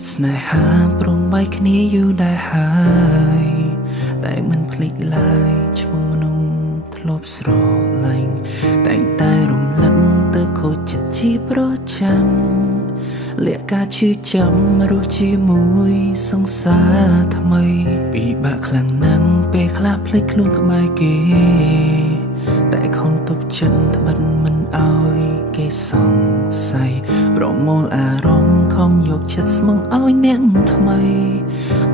ចិត្តស្នេហាព្រមបីគ្នាយូរដែរហើយតែមិនភ្លេចឡើយឈ្មោះមនុស្សធ្លាប់ស្រឡាញ់តែងតែរំលឹកទៅខូចចិត្តជាប្រចាំលាក់ការឈឺចាំរស់ជាមួយសង្សារថ្មីពិបាកខ្លាំងណាស់ពេលខ្លះភ្លេចខ្លួនក្បែរគេតែខំទប់ចិត្តត្បិតមិនអោយគេសង្ស័យប្រមូលអារម្មណ៍ខំយកចិត្តស្មងអោយអ្នកថ្មី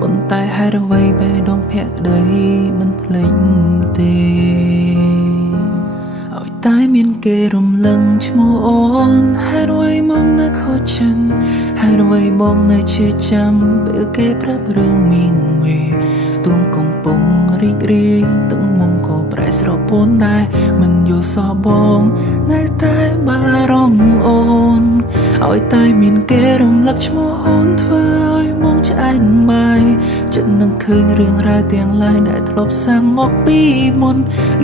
ប៉ុន្តែហេតុអ្វីបេះដូងភក្តីមិនភ្លេចទេឲ្យតែមានគេរំលឹងឈ្មោះអូនហេតុអ្វីមកនៅខូចចិត្តហេតុអ្វីបងនៅឈឺចាំពេលគេប្រាប់រឿងមានមេទួងកំពុងរីករាយទឹកមុំក៏ប្រែស្រពោនដែរមិនយល់សោះបងនៅតែបារម្ភអូនឲ្យតែមានគេរំលឹកឈ្មោះអូនធ្វើឲ្យមកឆ្អែតបាយចិត្តនឹងឃើញរឿងរ៉ាវទាំងឡាយដែលធ្លាប់សាំងមកពីមុន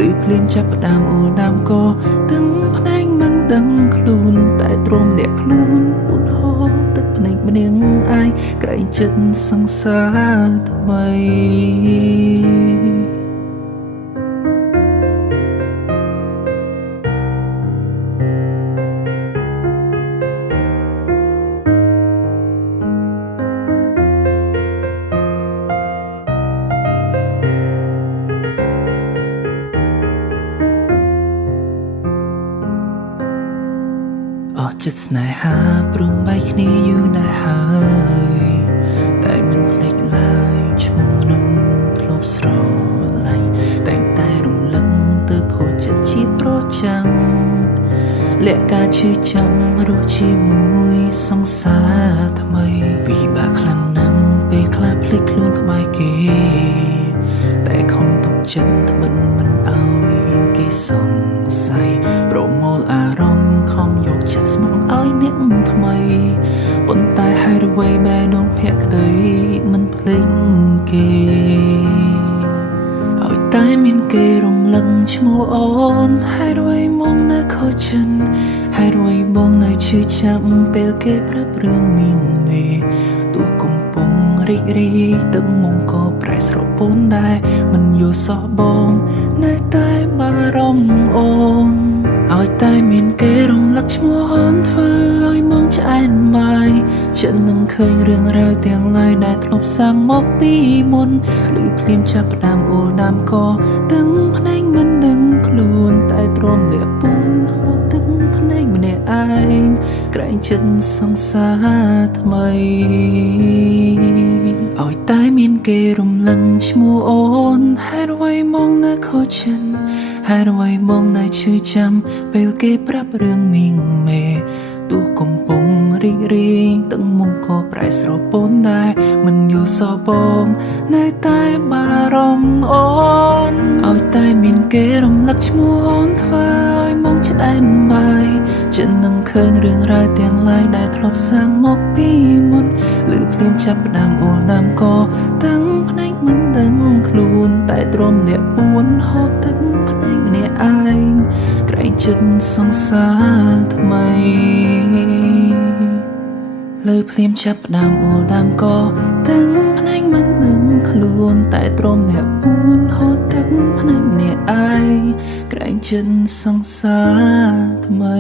ឬភ្លាមចាប់ផ្ដើមអូលដើមក៏ទាំងផ្នែកមិនដឹងខ្លួនតែទ្រាំលាក់ខ្លួនពួនហូរទឹកភ្នែកម្នាក់អាយក្រែងចិត្តសង្សារថ្មីអស់ចិត្តស្នេហាព្រមបីគ្នាយូរដែរហើយតែមិនភ្លេចឡើយឈ្មោះមនុស្សធ្លាប់ស្រឡាញ់តែងតែរំលឹកទៅខូចចិត្តជាប្រចាំលាក់ការឈឺចាំរស់ជាមួយសង្សារថ្មីពិបាកខ្លាំងណាស់ពេលខ្លះភ្លេចខ្លួនក្បែរគេតែខំទុកចិត្តត្បិតមិនអោយគេសង្ស័យប្រមូលអារម្មណ៍ខំយកចិត្តស្មងឲ្យអ្នកថ្មីប៉ុន្តែហេតុអ្វីបេះដូងភក្តីមិនភ្លេចគេឲ្យតែមានគេរំលឹកឈ្មោះអូនហេតុអ្វីមកនៅខូចចិត្តហេតុអ្វីបងនៅឈឺចាំពេលគេប្រាប់រឿងមានមេទោះកំពុងរីករាយទឹកមុំក៏ប្រែស្រពោនដែរមិនយល់សោះបងនៅតែបារម្ភអូនឲ្យតែមានគេរំលឹកឈ្មោះអូនធ្វើឲ្យមកឆ្អែតបាយចិត្តនឹងឃើញរឿងរ៉ាវទាំងឡាយដែលធ្លាប់សាំងមកពីមុនឬភ្លាមចាប់ផ្ដើមអូលដើមក៏ទាំងភ្នែកមិនដឹងខ្លួនតែទ្រាំលាក់ពួនហូរទឹកភ្នែកម្នាក់ឯងក្រែងចិត្តសង្សារថ្មីឲ្យតែមានគេរំលឹងឈ្មោះអូនហេតុអ្វីមកនៅខូចចិត្តហេតុអ្វីមកនៅឈឺចាំពេលគេប្រាប់រឿងមីងមេទោះកំពុងរីករាយទឹកមុំក៏ប្រែស្រពោនដែរមិនយល់សោះបងនៅតែបារម្ភអូនឲ្យតែមានគេរំលឹកឈ្មោះអូនធ្វើឲ្យមកឆ្អែតបាយចិត្តនឹងឃើញរឿងរ៉ាវទាំងឡាយដែលធ្លាប់សាំងមកពីមុនឬភ្លាមចាប់ផ្ដើមអូលដើមក៏ទាំងភ្នែកមិនដឹងខ្លួនតែទ្រាំលាក់ពួនហូរទឹកភ្នែកម្នាក់ឯងក្រែងចិត្តសង្សារថ្មីលើភ្លាមចាប់ផ្ដើមអូលដើមក៏ទាំងភ្នែកមិនដឹងខ្លួនតែទ្រាំលាក់ពួនហូរទឹកភ្នែកម្នាក់ឯងក្រែងចិត្តសង្សារថ្មី